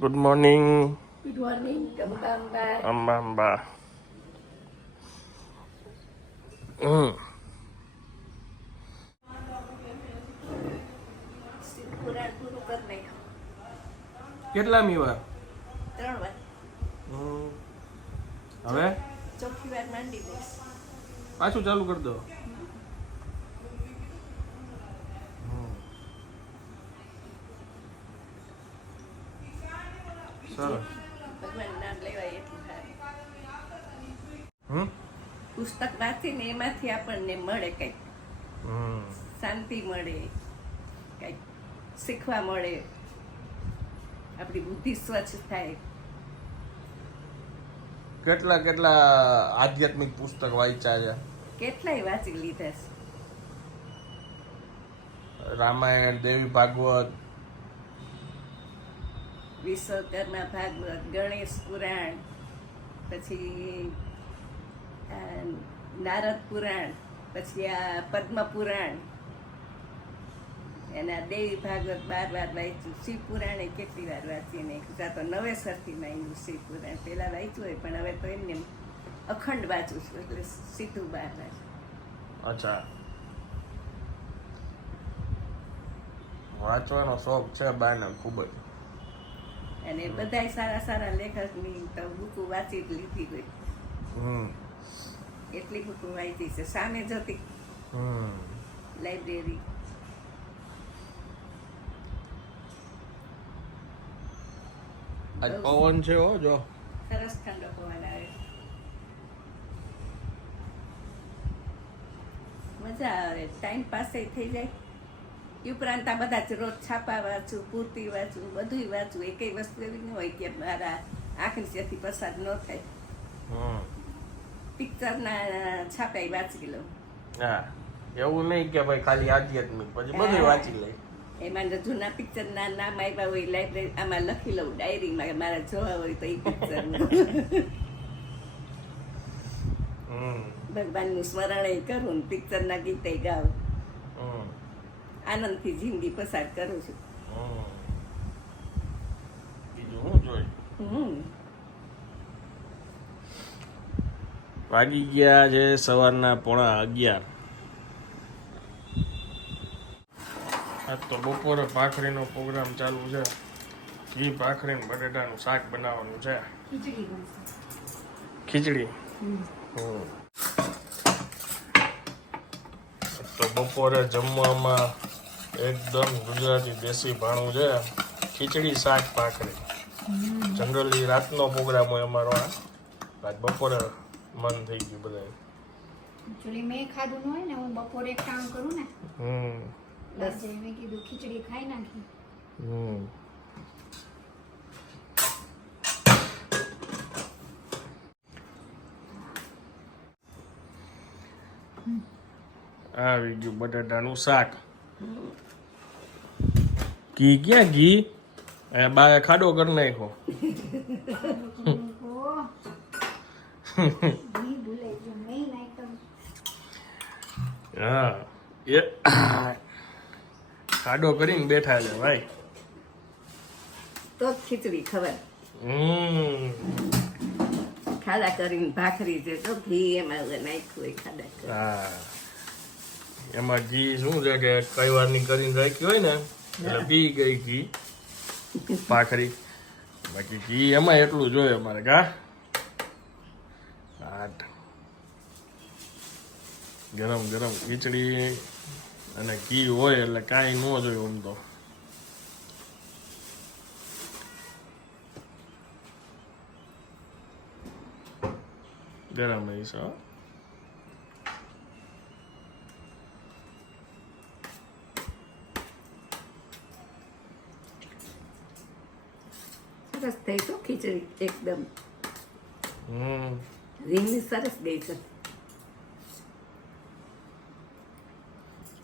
Good morning good morning Amba Amba હમ કેટલા કેટલામી વાર ત્રણ વાર. હમ. હવે? ચોથી વાર માંડી દઈશ. પાછું ચાલુ કરી દો. સરસ વાંચી પુસ્તક વાંચીને એમાંથી આપણને મળે કંઈક. શાંતિ મળે કંઈક શીખવા મળે. આપણી બુદ્ધિ સ્વચ્છ થાય. કેટલા કેટલા આધ્યાત્મિક પુસ્તક વાંચ્યા છે? કેટલાય વાંચી લીધા છે. રામાયણ દેવી ભાગવત વિશ્વકર્મા ભાગવત ગણેશ પુરાણ, પછી નારદ પુરાણ, પછી આ પદ્મ પુરાણ. એના દેવી ભાગવત બાર વાર વાંચ્યું. શિવ પુરાણ એ કેટલી વાર વાંચીને ત્યાં તો નવેસરથી માંગ્યું શિવ પુરાણ. પહેલાં વાંચ્યું હોય, પણ હવે તો એમને અખંડ વાંચું છું, એટલે સીધું બહાર વાંચું. અચ્છા. વાંચવાનો શોખ છે બાને ખૂબ જ. અને બધાય સારા સારા લેખકની તો બુકો વાંચી જ લીધી હોય. એટલી બુકો વાંચી છે. સામે જતી હમ. લાઇબ્રેરી. આજ પવન છે હો જો. સરસ ઠંડો પવન આવે. મજા આવે. ટાઈમ પાસે થઈ જાય. એ ઉપરાંત આ બધા જ રોજ છાપા વાંચું પૂર્તિ વાંચું બધુંય વાંચું. એકેય વસ્તુ એવી ન હોય કે મારા આંખની જેથી પસાર ન થાય. પિક્ચરના છાપાય વાંચી લઉં. હા. એવું નહીં કે ભાઈ ખાલી આધ્યાત્મિક પછી બધું વાંચી લઈ. એમાં જૂના જૂના પિક્ચરના નામ આવ્યા હોય લાઇબ્રેરી આમાં લખી લઉં ડાયરીમાં મારે જોવા હોય તો એ પિક્ચર હમ. ભગવાનનું સ્મરણ કરું ને પિક્ચરના ગીતે ગાઉં. આનંદથી જિંદગી પસાર કરું છું. હમ. બીજું હું જોઈ વાગી ગયા છે સવારના પોણા અગિયાર. આજ તો બપોરે ભાખરીનો પ્રોગ્રામ ચાલુ છે. ઘી ભાખરી બટેટાનું શાક બનાવવાનું છે. ખીચડી હમ. તો બપોરે જમવામાં એકદમ ગુજરાતી દેશી ભાણું છે. ખીચડી શાક ભાખરી. જનરલી રાતનો પ્રોગ્રામ હોય અમારો આ. આજ બપોરે મન થઈ ગયું બધા એકચ્યુઅલી મેં ખાધું ન હોય ને હું બપોરે એક કામ કરું ને હમ. આજે મેં કીધું ખીચડી ખાઈ નાખી. હમ. આવી ગયું બટાટાનું શાક. ઘી ક્યાં ઘી? એ બાએ ખાડો કરી નાખ્યો. હા એ ખાડો કરીને બેઠા છે ભાઈ. તો ખીચડી ખબર હમ. ખાડા કરીને ભાખરી છે તો ઘી એમાં નાખ્યું ખાડા કરી. હા. એમાં ઘી શું છે કે કઈ વારની કરીને રાખ્યું હોય ને એટલે પી ગઈ ઘી. ભાખરી બાકી ઘી એમાં એટલું જોઈએ અમારે કા આઠ. ગરમ ગરમ ખીચડી અને ઘી હોય એટલે કાંઈ ન જોઈએ આમ તો. ગરમ હશે હો. સરસ થઈ તો ખીચડી એકદમ. હમ. સરસ ગઈ છે.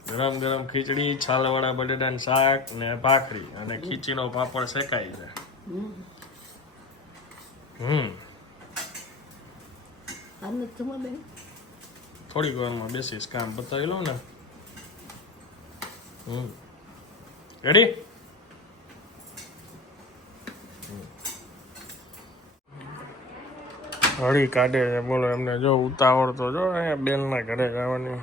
ગરમ ગરમ ખીચડી છાલવાળા બટેટાનું શાક ને ભાખરી અને ખીચીનો પાપડ શેકાય છે. હમ. થોડીક વારમાં બેસીશ કામ બતાવી લઉં ને. હમ. રેડી હળી કાઢે છે બોલો એમને જો ઉતાવળ તો જો અહીંયા બેનના ઘરે જવાની.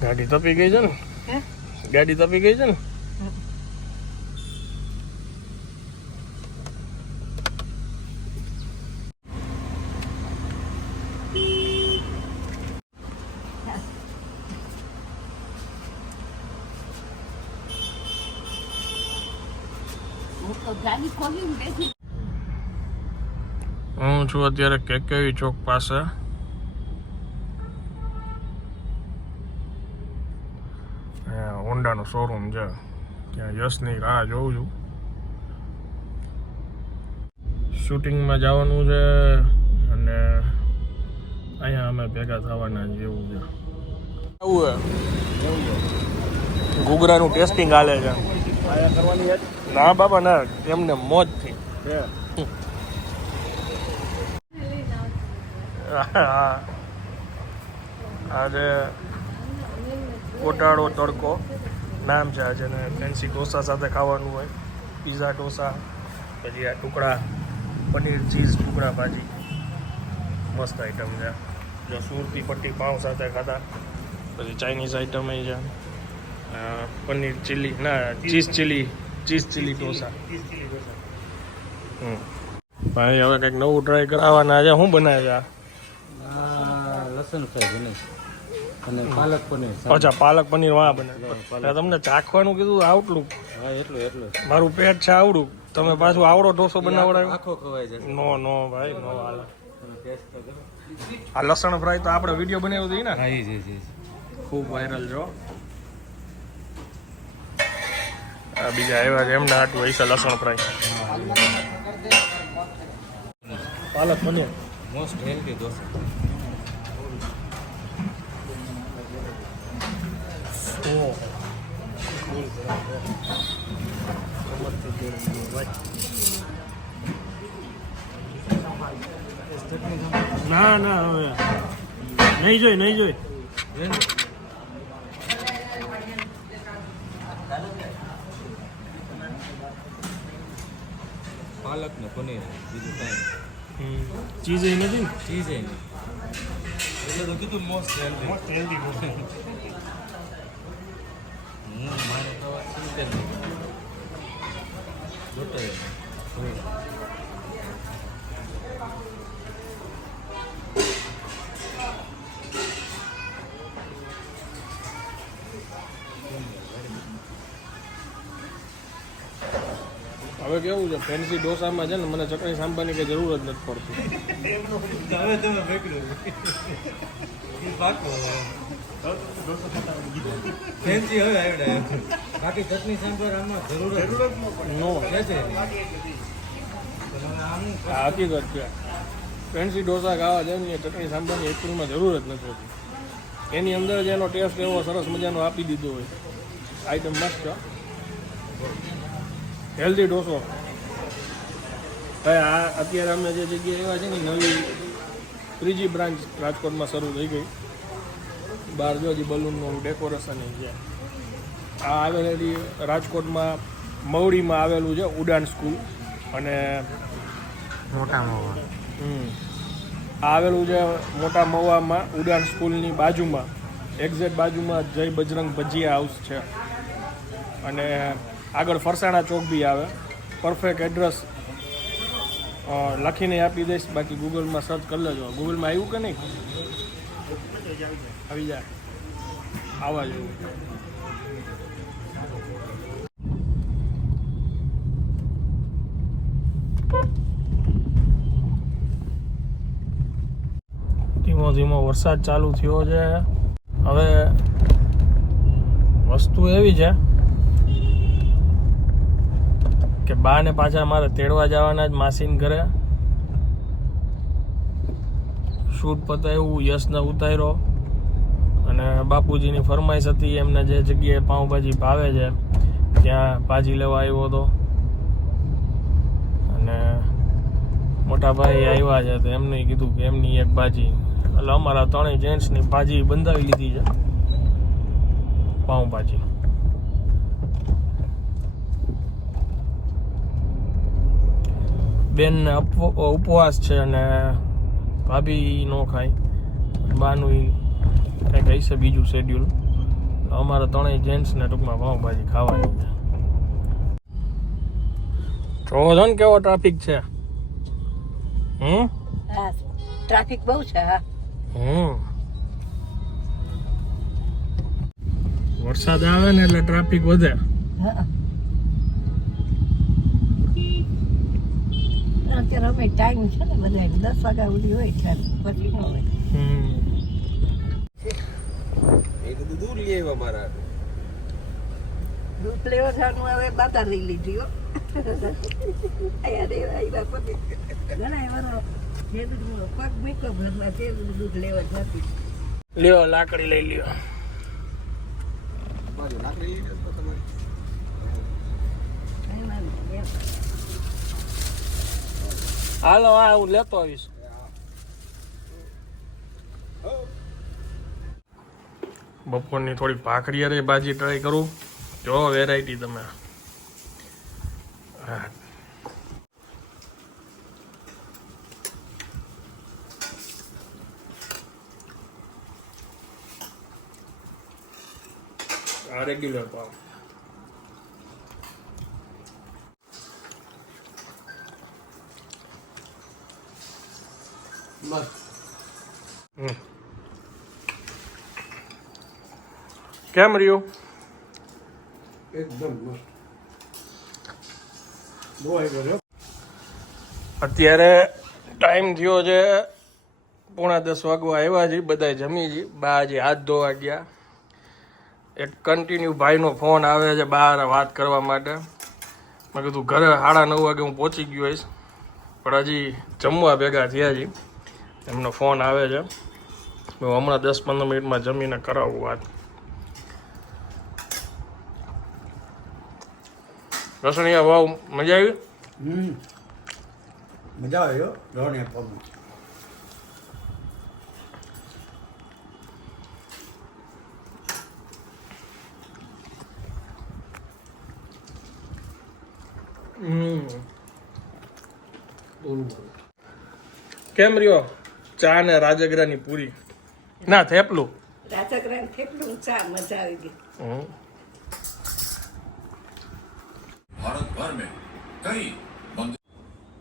ગાડી તપી ગઈ છે ને? હે? ગાડી તપી ગઈ છે ને હું તો ગાડી ખોલીને બેઠી હું છું અત્યારે કેકેવી ચોક પાસે? અહીંયા હોન્ડાનો શોરૂમ છે. ત્યાં યશની રાહ જોઉં છું. શૂટિંગમાં જવાનું છે અને અહીંયા અમે ભેગા થવાના છે. એવું છે? આવું ઘૂઘરાનું ટેસ્ટિંગ હાલે છે. ના બાબા ના એમને મોજથી હા. આજે કોટાળો તડકો. નામ છે આજે ને ફેન્સી ઢોસા સાથે ખાવાનું હોય. પીઝા ઢોસા, પછી આ ટુકડા પનીર ચીઝ ટુકડા ભાજી. મસ્ત આઈટમ છે. જો સુરતી પટ્ટી પાઉં સાથે ખાધા. પછી ચાઇનીઝ આઈટમ છે. પનીર ચીલી ના cheese chilli cheese chilli dosa. ભાઈ, હવે કંઈક નવું ટ્રાય કરાવવાના છે. શું બનાવે છે અને પાલક પનીર અચ્છા પાલક પનીર વાહ બને. તમને ચાખવાનું કીધું આઉટલુક હા એટલું એટલું. મારું પેટ છે આવડું. તમે પાછું આવડો ઢોસો બનાવડાવ્યો? આખો ખવાય જશે નો નો ભાઈ નો હાલે. આ લસણ ફ્રાય તો આપણે વીડિયો બનાવ્યો હતી ને? હા જી જી ખૂબ વાયરલ જો. આ બીજા આવ્યા છે એમના હાટું હોય છે લસણ fry. Palak paneer. Most healthy dosa. ઓહ. ના ના હવે નહીં જોઈ નહીં જોઈ પાલક ને પનીર બીજું કાંઈ ચીઝ એ નથી ને ચીઝ એ એટલે તો કીધું મોસ્ટ હેલ્ધી મસ્ત હેલ્ધી હું મારે હવે કેવું છે? ફેન્સી ઢોસામાં છે ને મને ચટણી સાંભળવાની કઈ જરૂર જ નથી પડતી. હવે તમે પકડો ફેન્સી હવે આવડે. બાકી ચટણી સાંભર આમાં જરૂર નો છે હકીકત છે. ફેન્સી ઢોસા ખાવા જાય ને ચટણી સાંભારની એકચુઅલમાં જરૂર જ નથી હોતી. એની અંદર જ એનો ટેસ્ટ એવો સરસ મજાનો આપી દીધો હોય. આઈટમ મસ્ત છે હેલ્ધી ઢોસો ભાઈ આ અત્યારે અમે જે જગ્યાએ એવા છે ને નવી ત્રીજી બ્રાન્ચ રાજકોટમાં શરૂ થઈ ગઈ. બહાર જો હજી બલૂનનું ડેકોરેશન છે. આ આવેલી રાજકોટમાં મવડીમાં આવેલું છે ઉડાન સ્કૂલ. અને મોટા મવા આ આવેલું છે મોટા મવામાં ઉડાન સ્કૂલની બાજુમાં. એક્ઝેક્ટ બાજુમાં જય બજરંગ ભજીયા હાઉસ છે. અને આગળ ફરસાણા ચોક બી આવે. પરફેક્ટ એડ્રેસ લખીને આપી દઈશ. બાકી ગૂગલમાં સર્ચ કરી લેજો. ગૂગલમાં આવ્યું કે નહીં? આવી જાય. આવા જેવું ધીમો ધીમો વરસાદ ચાલુ થયો છે. હવે વસ્તુ એવી છે કે બા ને પાછા મારે તેડવા જવાના જ માસીન ઘરે. શૂટ પતાવ્યું યશને ઉતાર્યો અને બાપુજીની ફરમાઈશ હતી એમને જે જગ્યાએ પાઉંભાજી ભાવે છે, ત્યાં ભાજી લેવા આવ્યો હતો. અને મોટા ભાઈ આવ્યા છે તો એમને કીધું કે એમની એક ભાજી એટલે અમારા ત્રણેય જેન્ટ્સની ભાજી બંધાવી લીધી છે. પાઉંભાજી. બેન ઉપવાસ છે અને ભાભી નો ખાય. બાનું કંઈક હશે બીજું શેડ્યુલ અમારે ત્રણેય જેન્ટ્સને ટૂંકમાં પાઉંભાજી ખાવાની છે. જોવો કેવો ટ્રાફિક છે? હમ? ટ્રાફિક બહુ છે, હા. વરસાદ આવે ને એટલે ટ્રાફિક વધે. અત્યારે અમે ટાઈમ છે ને બધા દસ વાગ્યા સુધી હોય ત્યારે પછી ન હોય. હમ. એક દૂધ લઈ આવ્યા મારા દૂધ લેવા જવાનું હવે બાતા લઈ લીધી હો. અહીંયા રેવા આવ્યા પછી. ઘણા એવાનો લ્યો, લાકડી લઈ લ્યો. હાલો હા હું લેતો આવીશ. બપોરની થોડી ભાખરી અરે ભાજી ટ્રાય કરું. જો વેરાયટી તમે. આ રેગ્યુલર પાવ કેમ રહ્યું? એકદમ અત્યારે ટાઈમ થયો છે પોણા દસ વાગવા આવ્યા છે બધા જમી બા હજી હાથ ધોવા ગયા. એક કન્ટિન્યુ ભાઈનો ફોન આવે છે બહાર વાત કરવા માટે. મેં કીધું, ઘરે સાડા નવ વાગે હું પહોંચી ગયો હોઈશ. પણ હજી જમવા ભેગા થયા છે એમનો ફોન આવે છે. હું હમણાં દસ પંદર મિનિટમાં જમીને કરાવું વાત. રસણીયા વાવ, મજા આવી? મજા આવ્યો રણે કેમ રહ્યો? ચા ને રાજગરાની પૂરી. ના થેપલું. રાજગરાની થેપલું ચા મજા આવી ગઈ.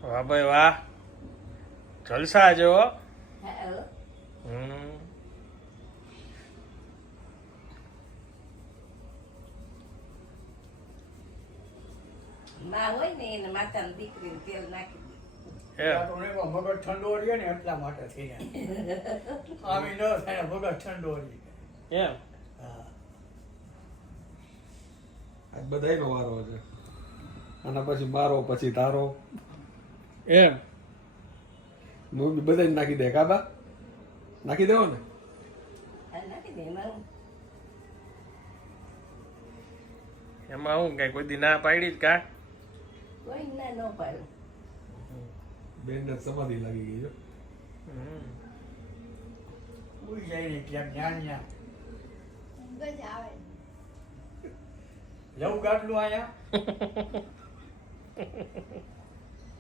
વાહ ભાઈ વાહ. જલસા જો હમ. માં હોય ને એને માતાની દીકરીને તેલ નાખી મગજ ઠંડો રહીએ ને એટલા માટે થઈ જાય આવી ન થાય મગજ ઠંડો રહે. એમ? આજ બધાયનો વારો છે. અને પછી મારો પછી તારો. એમ? મમ્મી બધાને નાખી દે કાબા નાખી દેવો ને? હા, નાખી દે એમાં હું. એમાં હું કઈ કોઈ દી ના પાડી જ કા? કોઈ ના ન પાડે. બેન ને સમાધિ લાગી ગઈ છે. ઉઈ જાય ને ક્યાં જ્ઞાન જ્ઞાન ઊંઘ આવે. જવું ગાટલું અહીંયા?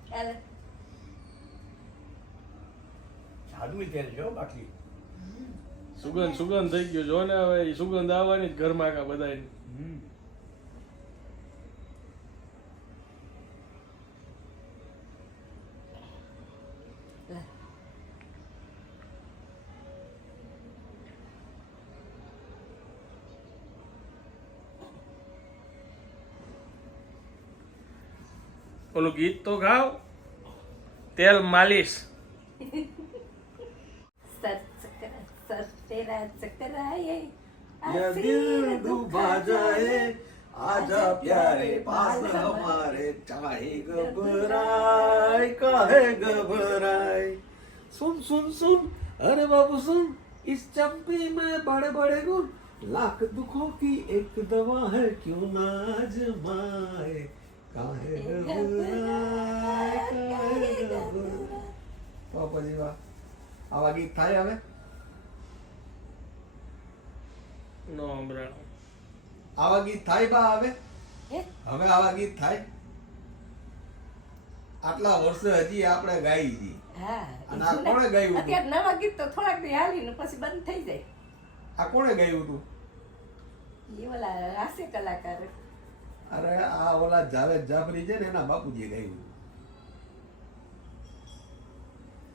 ચાલે. સાદું તેલ જો બાકી સુગંધ સુગંધ થઈ ગયો. જો ને હવે સુગંધ આવવાની ઘરમાં કા બધા ઓલું ગીત તો ગાવ તેલ માલિશ સર ચકરા સર તેરા ચકરાએ ये दिल डूबा जाए आजा प्यारे पास हमारे चाहे घबराए काहे घबराए सुन सुन सुन अरे बाबू सुन इस चंपी में बड़े बड़े गुण लाख दुखों की एक दवा है क्यों ना आजमाए પછી આવા ગીત થાય હવે? આવા ગીત થાય બા હવે? હવે આવા ગીત થાય? આટલા વર્ષો હજી આપણે ગાઈ જી અને આ કોણે ગાયું હતું? નવા ગીત તો થોડાક દી હાલી ને પછી બંધ થઈ જાય. આ કોણે ગાયું હતું? એ ઓલા હાસ્ય કલાકાર. અરે આ ઓલા જાવેદ જાફરી છે ને એના બાપુજીએ ગાયું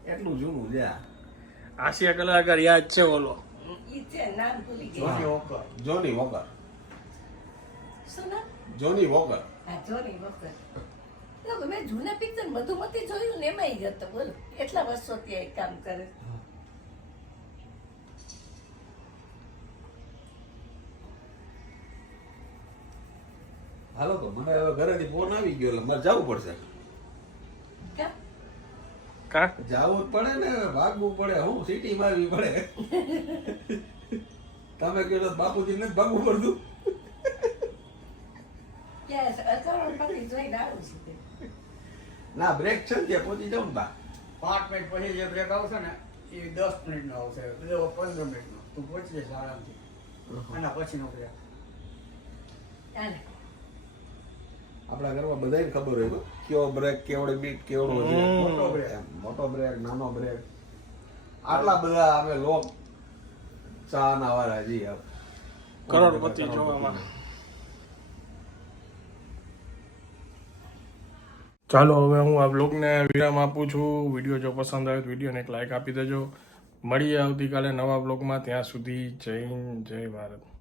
એટલું જૂનું છે આ. કલાકાર યાદ છે ઓલો. ઈ છે નામ ભૂલી જોની વોકર. જોની વોકર. જોની વોકર. મેં જૂના પિક્ચર મધુમતી જોયું ને એમાં જ હતો બોલો. એટલા વર્ષોથી એ કામ કરે. હાલો તો મને હવે ઘરેથી ફોન આવી ગયો એટલે મારે જવું પડશે. કા? કા? જાવું જ પડે ને ભાગવું પડે હું સિટી મારવી પડે. તમે કહો તો બાપુજી નથી ભાગવું પડતું. ના બ્રેક છે ને ત્યાં પહોંચી જાઉં ને બા. પાંચ મિનિટ પછી જે બ્રેક આવશે ને એ દસ મિનિટનો આવશે. એટલે પંદર મિનિટનો. તું પહોંચી જશે આરામથી. એના પછીનો બ્રેક હાલે. આપણા ઘરમાં બધાને ખબર હોય. કયો બ્રેક કેવડો બીટ કેવડો છે? મોટો બ્રેક મોટો બ્રેક નાનો બ્રેક આટલા બધા અમે લોક ચા ના વાળા જી કરોડપતિ જોવામાં. ચાલો હવે હું આ બ્લોગને વિરામ આપું છું. વીડિયો જો પસંદ આવ્યો તો વિડીયોને એક લાઇક આપી દેજો. મળીએ આવતીકાલે નવા બ્લોગમાં ત્યાં સુધી જય હિન્દ જય ભારત.